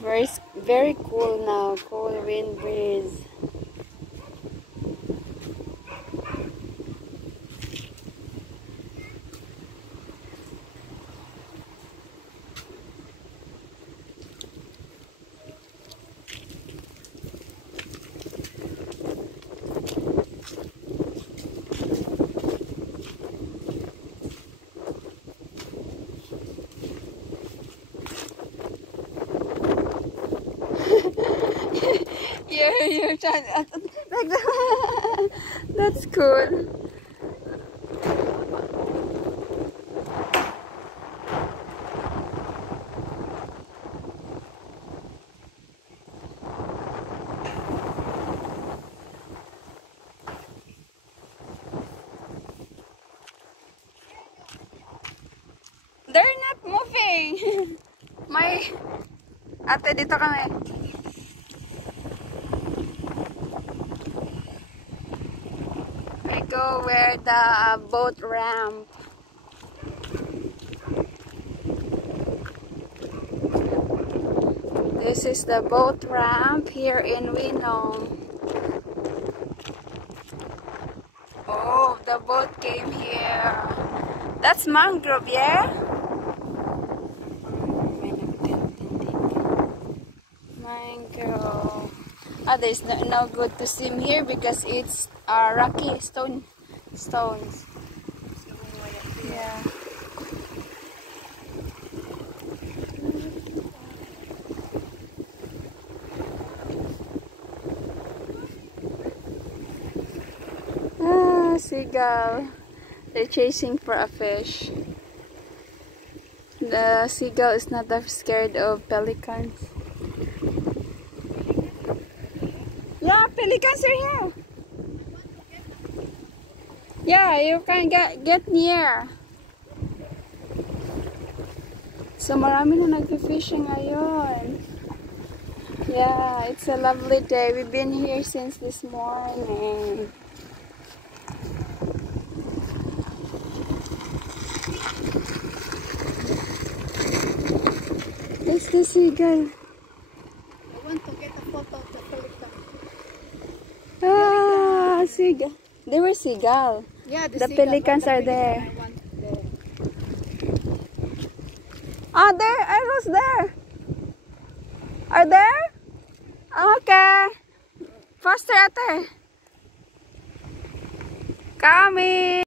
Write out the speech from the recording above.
Very cool now. Cool wind breeze. You're trying. That's cool. They're not moving. May ate dito kami. We go where the boat ramp. This is the boat ramp here in Winong. Oh, the boat came here. That's mangrove, yeah? Mangrove. Ah, there's no good to swim here because it's rocky stones. Yeah. Ah, seagull. They're chasing for a fish. The seagull is not that scared of pelicans. Yeah, pelicans are here. Yeah, you can get near. So marami na nag-fishing ngayon. Yeah, it's a lovely day. We've been here since this morning. It's the seagull. I want to get a photo of the pelican. Ah, seagull. They were seagull. Yeah, The pelicans are there. Ah, there, arrows there. Are there? Okay. Faster, ate. Coming.